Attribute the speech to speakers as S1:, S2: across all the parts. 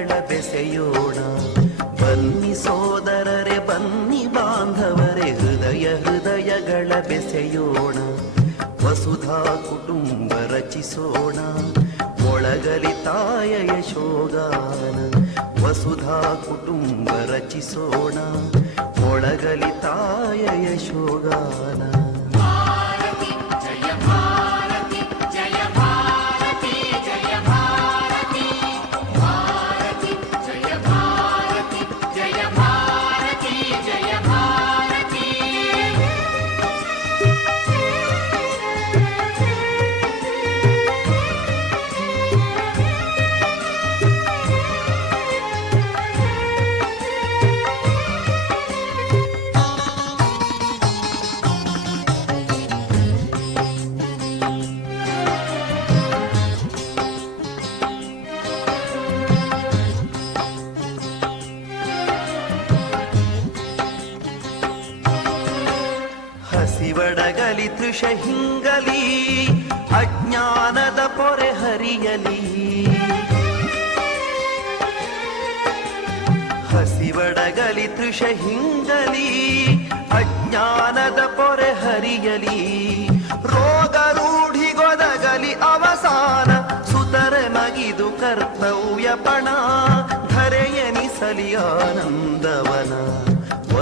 S1: ಬೆಸೆಯೋಣ. ಬನ್ನಿ ಸೋದರರೆ, ಬನ್ನಿ ಬಾಂಧವರೇ, ಹೃದಯ ಹೃದಯಗಳ ಬೆಸೆಯೋಣ. ವಸುಧಾ ಕುಟುಂಬ ರಚಿಸೋಣ. ಒಳಗಲಿ ತಾಯ ಯಶೋಗಾನ. ವಸುಧಾ ಕುಟುಂಬ ರಚಿಸೋಣ. ಒಳಗಲಿ ತಾಯ ಯಶೋಗಾನ. ಹಸಿವಡಗಲಿ ತೃಷ ಹಿಂಗಲಿ, ಅಜ್ಞಾನದ ಪೊರೆ ಹರಿಯಲಿ. ಹಸಿವಡಗಲಿ ತೃಷ ಹಿಂಗಲಿ, ಅಜ್ಞಾನದ ಪೊರೆ ಹರಿಯಲಿ. ರೋಗ ರೂಢಿಗೊದಗಲಿ ಅವಸಾನ, ಸುತರ ಮಗಿದು ಕರ್ತವ್ಯ ಪಣ ಧರೆಯನಿಸಲಿ ಆನಂದವನ.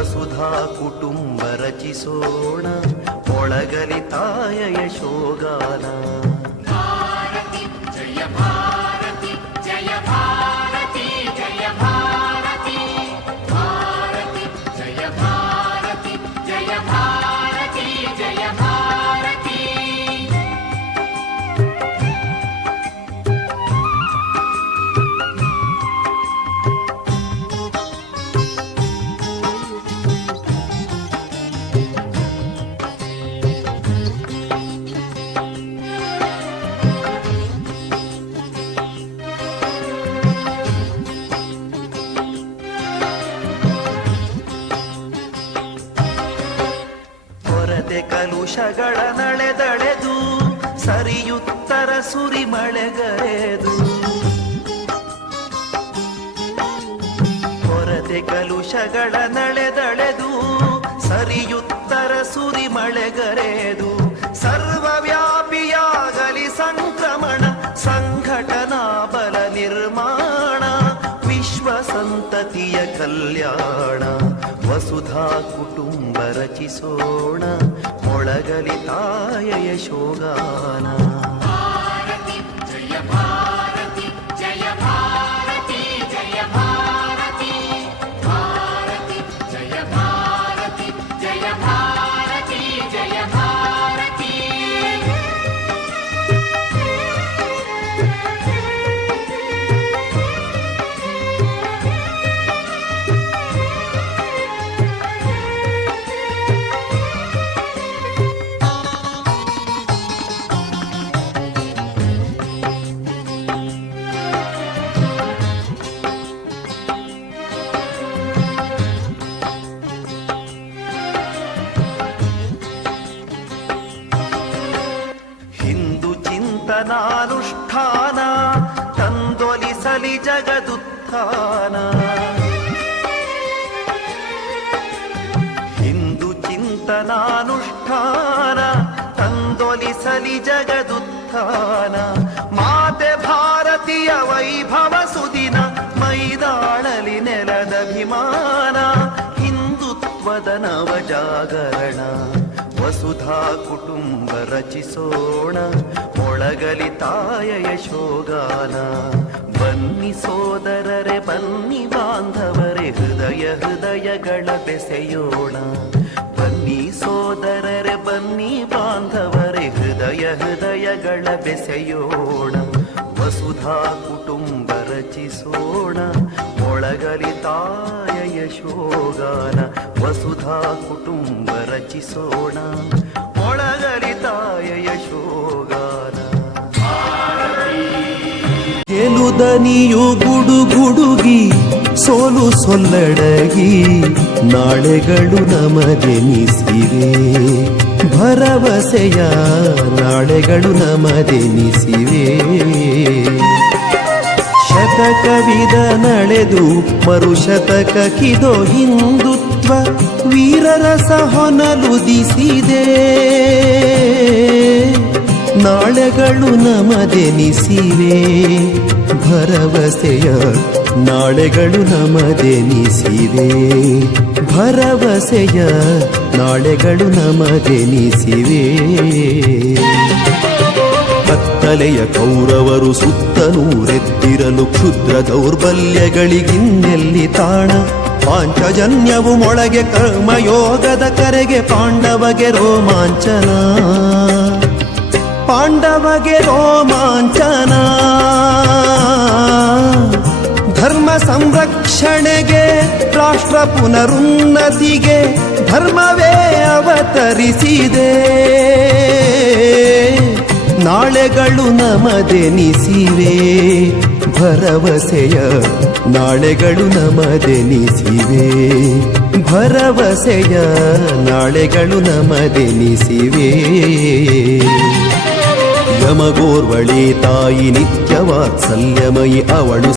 S1: ವಸುಧಾ ಕುಟುಂಬ ರಚಿಸೋಣ ಒಳಗಲಿ ತಾಯ ಯಶೋಗಾನ. ಕಲುಷಗಳ ನಳೆದಳೆದು ಸರಿಯುತ್ತರ ಸುರಿ ಮಳೆಗರೆದು ಕೊರತೆ ಕಲುಷಗಳ ನಳೆದಳೆದು ಸರಿಯುತ್ತರ ಸುರಿ ಮಳೆಗರೆದು ಸರ್ವವ್ಯಾಪಿಯಾಗಲಿ ಸಂಕ್ರಮಣ, ಸಂಘಟನಾ ಬಲ ನಿರ್ಮಾಣ, ವಿಶ್ವ ಸಂತತಿಯ ಕಲ್ಯಾಣ, ವಸುಧಾ ಕುಟುಂಬ ರಚಿಸೋಣ. ಮೊಳಗಲಿ ತಾಯ ಯಶೋಗಾನ. ಚಿಂತನಾನುಷ್ಠಾನ ತಂದೊಲಿಸಲಿ ಜಗದುತ್ಥಾನ. ಹಿಂದು ಚಿಂತನಾನುಷ್ಠಾನ ತಂದೊಲಿಸಲಿ ಜಗದುತ್ಥಾನ. ಮಾತೆ ಭಾರತೀಯ ವೈಭವ ಸುದಿನ, ಮೈದಾಳಲಿ ನೆಲದಭಿಮಾನ ಹಿಂದುತ್ವದ ನವ ಜಾಗರಣ ವಸುಧಾ ಕುಟುಂಬ ರಚಿಸೋಣ. ಒಳಗಲಿ ತಾಯ ಯಶೋಗಾನ. ಬನ್ನಿ ಸೋದರರೆ, ಬನ್ನಿ ಬಾಂಧವರೆ, ಹೃದಯ ಹೃದಯಗಳ ಬೆಸೆಯೋಣ. ಬನ್ನಿ ಸೋದರರೆ, ಬನ್ನಿ ಬಾಂಧವರೆ, ಹೃದಯ ಹೃದಯಗಳ ಬೆಸೆಯೋಣ. ವಸುಧಾ ಕುಟುಂಬ ರಚಿಸೋಣ. ಒಳಗಲಿ ತಾಯ ಯಶೋಗಾನ, ವಸುಧಾ ಕುಟುಂಬ ರಚಿಸೋಣ. ಒಳಗಲಿ ತಾಯ ಯಶೋಗಾನ. ಗೆಲುದನಿಯು ಗುಡುಗುಡುಗಿ ಸೋಲು ಸೊಲ್ಲಡಗಿ, ನಾಳೆಗಳು ನಮದೆನಿಸಿವೆ ಭರವಸೆಯ ನಾಳೆಗಳು ನಮದೆನಿಸಿವೆ ಶತಕವಿದ ನಡೆದು ಮರುಶತಕ ಕಿದೋ ಹಿಂದುತ್ವ ವೀರರಸ ಹೊನಲುದಿಸಿದೆ ನಾಳೆಗಳು ನಮದೆನಿಸಿವೆ. ಭರವಸೆಯ ನಾಳೆಗಳು ನಮದೆನಿಸಿವೆ. ಭರವಸೆಯ ನಾಳೆಗಳು ನಮದೆನಿಸಿವೆ. ಕತ್ತಲೆಯ ಕೌರವರು ಸುತ್ತನೂರೆದ್ದಿರಲು ಕ್ಷುದ್ರ ದೌರ್ಬಲ್ಯಗಳಿಗಿನ್ನೆಲ್ಲಿ ತಾಣ. ಪಾಂಚಜನ್ಯವು ಮೊಳಗೆ ಕರ್ಮಯೋಗದ ಕರೆಗೆ ಪಾಂಡವಗೆ ರೋಮಾಂಚನ. ಪಾಂಡವಗೆ ರೋಮಾಂಚನ. ಧರ್ಮ ಸಂರಕ್ಷಣೆಗೆ, ರಾಷ್ಟ್ರ ಪುನರುನ್ನತಿಗೆ ಧರ್ಮವೇ ಅವತರಿಸಿದೆ. ನಾಳೆಗಳು ನಮದೆನಿಸಿವೆ. ಭರವಸೆಯ ನಾಳೆಗಳು ನಮದೆನಿಸಿವೆ. ಭರವಸೆಯ ನಾಳೆಗಳು ನಮದೆನಿಸಿವೆ. ಯಮಗೋರ್ವಳಿ ತಾಯಿ ನಿತ್ಯವಾತ್ಸಲ್ಯಮಯಿ ಅವಳು